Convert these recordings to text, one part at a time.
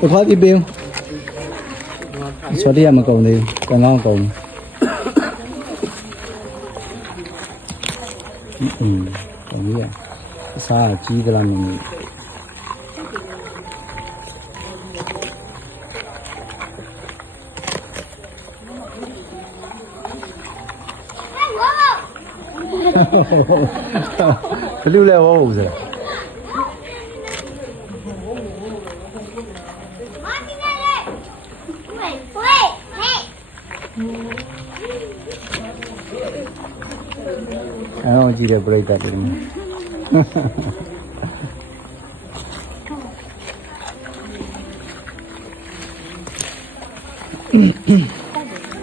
ဘခွားဒီပင်းစောတရမကုန်သေးဘူးကံကောင်းကုန်อืมကု ဘလူလဲဝဟုတ်ဆိုအဲတော့ကြည့်တဲ့ပြိတ္တတွေ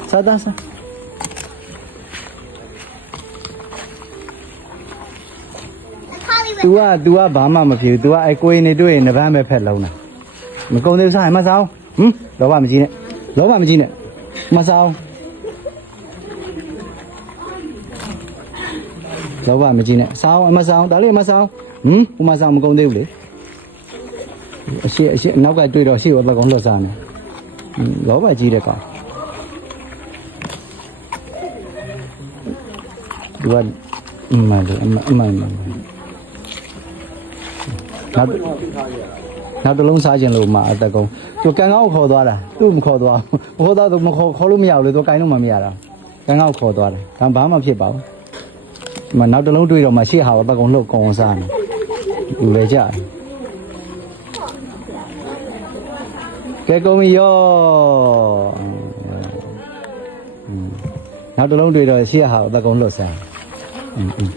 စားသားစား तू อ่ะ तू อ่ะဘာမှမဖြစ်ဘူး तू อ่ะအဲကိုရင်နေတွေ့ရင်နဗန်းပဲဖက်လုံးတာမကုန်သေးဘူးစားရင်မစားအောင်ဟမ်လောဘမကြီးနဲ့လောဘမကြီးနဲ့မစားအောင်လောဘမကြီးနဲ့စားအောင်အမစားအောင်ဒါလေးမစားအောင်ဟမ်ဟိုမစားမကုန်သေးဘူးလေအရှိအရှိနောက်ကတွေ့တော့ရှေ့ကိုသက်ကောင်လွတ်စားမယ်ဟမ်လောဘကြီးတဲ့ကောင် သူကအမှန်လေအမှန်အမှန်မှန် နောက်နောက်တစ်လုံးစားခြင်းလို့မှအသက်ကုန်သူကန်ကောက်ခေါ်သွားတာသူ့မခေါ်သွားဘူးမခေါ်သွားသူမခေါ်ခေါ်လို့မရဘူးလေသူကန်တော့မှမရတာကန်ကောက်ခေါ်သွားတယ်ဒါဘာမှဖြစ်ပါဘူးမနောက်တစ်လုံးတွေ့တော့မှရှေ့ဟာပတ်ကုန်လှုပ်ကုန်စားနေလူပဲကြကဲကုန်ပြီရောနောက်တစ်လုံးတွေ့တော့ရှေ့ဟာပတ်ကုန်လှုပ်စားอืม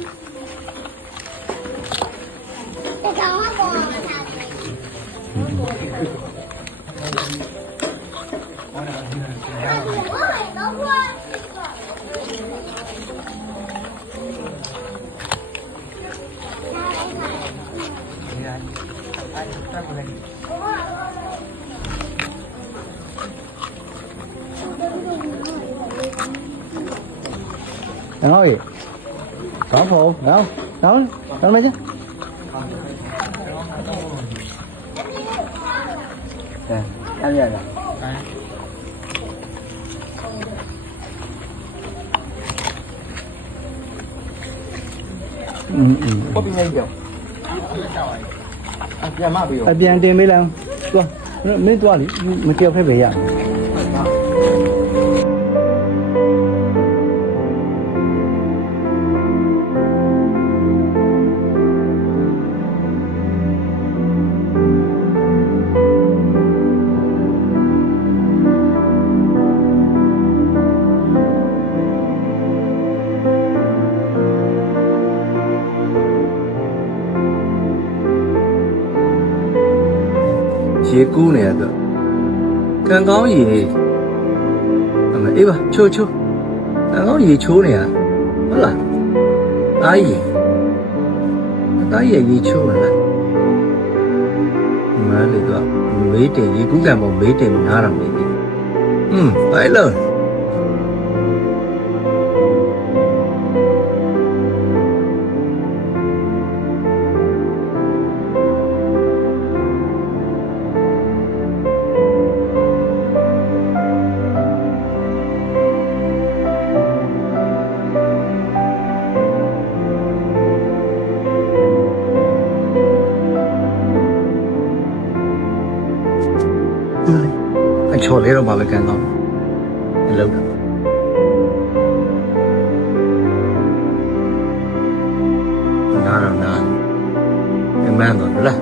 Thằng ơi Có phụ, phải không? Đó, đó mấy chứ Nè Ăn vậy nè Ừ, ừ. ကိုပြင်းနေကြောက်အပြန်မပြီးတော့အပြန်တင်ပေး လိုက်အောင်သွားမင်းသွားလေမကြောက်ဖက်ပဲရမယ်ရေကူးနေရတော့ကံကောင်းရေအမအေးပါချိုးချိုးကံကောင်းရေချိုးနေရဟုတ်လားအားရေအားရေရေချိုးလားမလေးတော့မေးတယ်ရေကူးကံပေါ်မေးတယ်နားရမယ်อืมไปเลย ချော်လေးတော့ပါပဲကံကောင်းအလုပ်တော့နားတော့နားအမှန်တော့လား